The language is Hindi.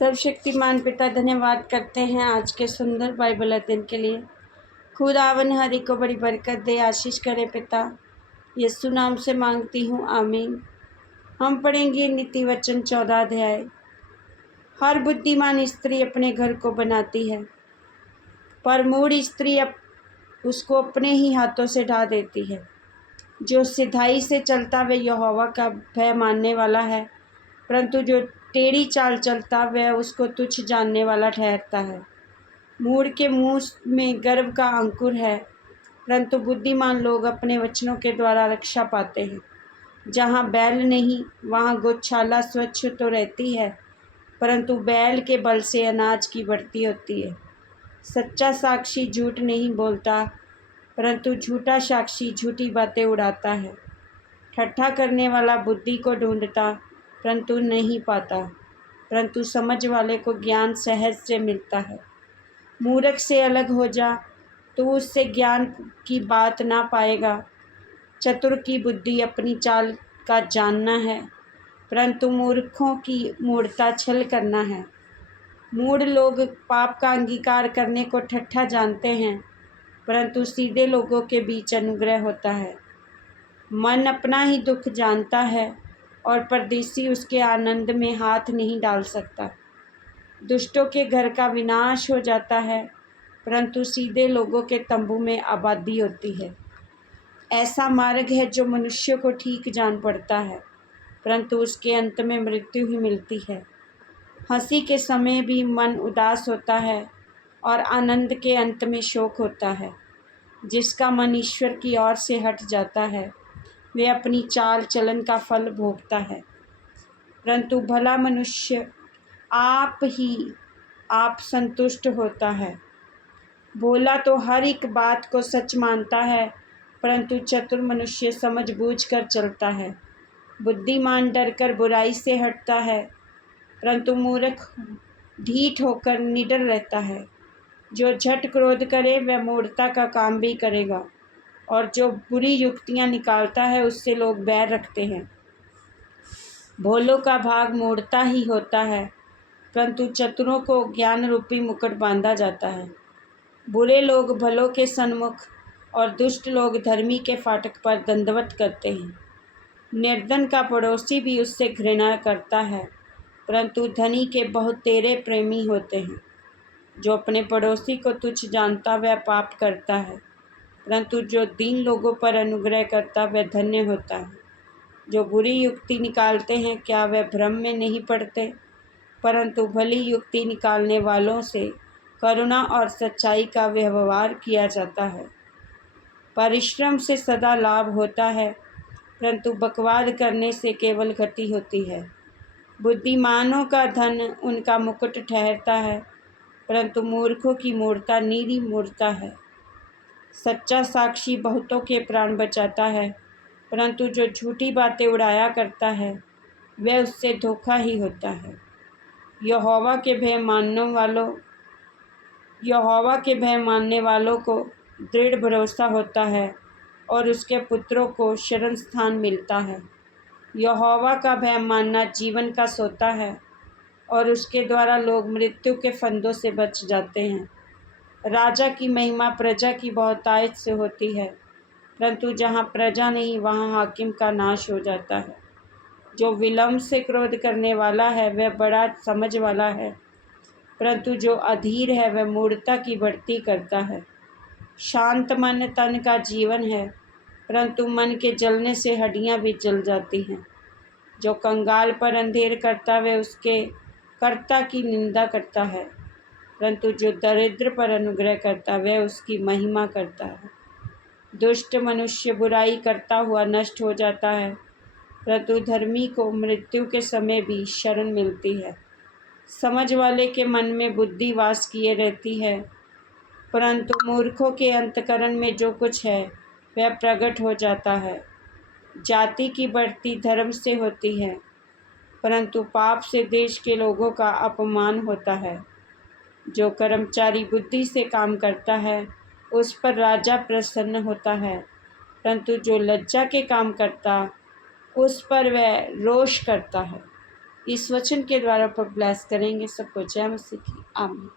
सर्वशक्तिमान पिता धन्यवाद करते हैं आज के सुंदर बाइबल अध्ययन के लिए। खुदावन हरि को बड़ी बरकत दे, आशीष करे पिता। यीशु नाम से मांगती हूँ, आमीन। हम पढ़ेंगे नीति वचन 14 अध्याय। हर बुद्धिमान स्त्री अपने घर को बनाती है, पर मूढ़ स्त्री उसको अपने ही हाथों से ढा देती है। जो सिधाई से चलता वह यहोवा का भय मानने वाला है, परंतु जो टेढ़ी चाल चलता वह उसको तुच्छ जानने वाला ठहरता है। मूढ़ के मुँह में गर्व का अंकुर है, परंतु बुद्धिमान लोग अपने वचनों के द्वारा रक्षा पाते हैं। जहाँ बैल नहीं वहाँ गौशाला स्वच्छ तो रहती है, परंतु बैल के बल से अनाज की बढ़ती होती है। सच्चा साक्षी झूठ नहीं बोलता, परंतु झूठा साक्षी झूठी बातें उड़ाता है। ठट्ठा करने वाला बुद्धि को ढूंढता परंतु नहीं पाता, परंतु समझ वाले को ज्ञान सहज से मिलता है। मूर्ख से अलग हो जा, तो उससे ज्ञान की बात ना पाएगा। चतुर की बुद्धि अपनी चाल का जानना है, परंतु मूर्खों की मूढ़ता छल करना है। मूढ़ लोग पाप का अंगीकार करने को ठट्ठा जानते हैं, परंतु सीधे लोगों के बीच अनुग्रह होता है। मन अपना ही दुख जानता है, और परदेशी उसके आनंद में हाथ नहीं डाल सकता। दुष्टों के घर का विनाश हो जाता है, परंतु सीधे लोगों के तंबू में आबादी होती है। ऐसा मार्ग है जो मनुष्य को ठीक जान पड़ता है, परंतु उसके अंत में मृत्यु ही मिलती है। हंसी के समय भी मन उदास होता है, और आनंद के अंत में शोक होता है। जिसका मन ईश्वर की ओर से हट जाता है, वह अपनी चाल चलन का फल भोगता है। परंतु भला मनुष्य आप संतुष्ट होता है। भोला तो हर एक बात को सच मानता है, परंतु चतुर मनुष्य समझ बूझ कर चलता है। बुद्धिमान डरकर बुराई से हटता है, परंतु मूर्ख ढीठ होकर निडर रहता है। जो झट क्रोध करे वह मूढ़ता का काम भी करेगा, और जो बुरी युक्तियां निकालता है उससे लोग बैर रखते हैं। भोलों का भाग मूढ़ता ही होता है, परंतु चतुरों को ज्ञान रूपी मुकुट बांधा जाता है। बुरे लोग भलों के सन्मुख और दुष्ट लोग धर्मी के फाटक पर दंडवत करते हैं। निर्धन का पड़ोसी भी उससे घृणा करता है, परंतु धनी के बहुत तेरे प्रेमी होते हैं। जो अपने पड़ोसी को तुच्छ जानता वह पाप करता है, परंतु जो दीन लोगों पर अनुग्रह करता वह धन्य होता है। जो बुरी युक्ति निकालते हैं क्या वह भ्रम में नहीं पड़ते? परंतु भली युक्ति निकालने वालों से करुणा और सच्चाई का व्यवहार किया जाता है। परिश्रम से सदा लाभ होता है, परंतु बकवाद करने से केवल क्षति होती है। बुद्धिमानों का धन उनका मुकुट ठहरता है, परंतु मूर्खों की मूढ़ता नीरी मूढ़ता है। सच्चा साक्षी बहुतों के प्राण बचाता है, परंतु जो झूठी बातें उड़ाया करता है वह उससे धोखा ही होता है। यहोवा के भय मानने वालों को दृढ़ भरोसा होता है, और उसके पुत्रों को शरण स्थान मिलता है। यहोवा का भय मानना जीवन का सोता है, और उसके द्वारा लोग मृत्यु के फंदों से बच जाते हैं। राजा की महिमा प्रजा की बहुतायत से होती है, परंतु जहाँ प्रजा नहीं वहाँ हाकिम का नाश हो जाता है। जो विलम्ब से क्रोध करने वाला है वह बड़ा समझ वाला है, परंतु जो अधीर है वह मूढ़ता की बढ़ती करता है। शांत मन तन का जीवन है, परंतु मन के जलने से हड्डियाँ भी जल जाती हैं। जो कंगाल पर अंधेर करता वह उसके कर्ता की निंदा करता है, परंतु जो दरिद्र पर अनुग्रह करता वह उसकी महिमा करता है। दुष्ट मनुष्य बुराई करता हुआ नष्ट हो जाता है, परंतु धर्मी को मृत्यु के समय भी शरण मिलती है। समझ वाले के मन में बुद्धि वास किए रहती है, परंतु मूर्खों के अंतकरण में जो कुछ है वह प्रकट हो जाता है। जाति की बढ़ती धर्म से होती है, परंतु पाप से देश के लोगों का अपमान होता है। जो कर्मचारी बुद्धि से काम करता है उस पर राजा प्रसन्न होता है, परंतु जो लज्जा के काम करता उस पर वह रोष करता है। इस वचन के द्वारा पर ब्लेस करेंगे सबको। जय मसीह की आमीन।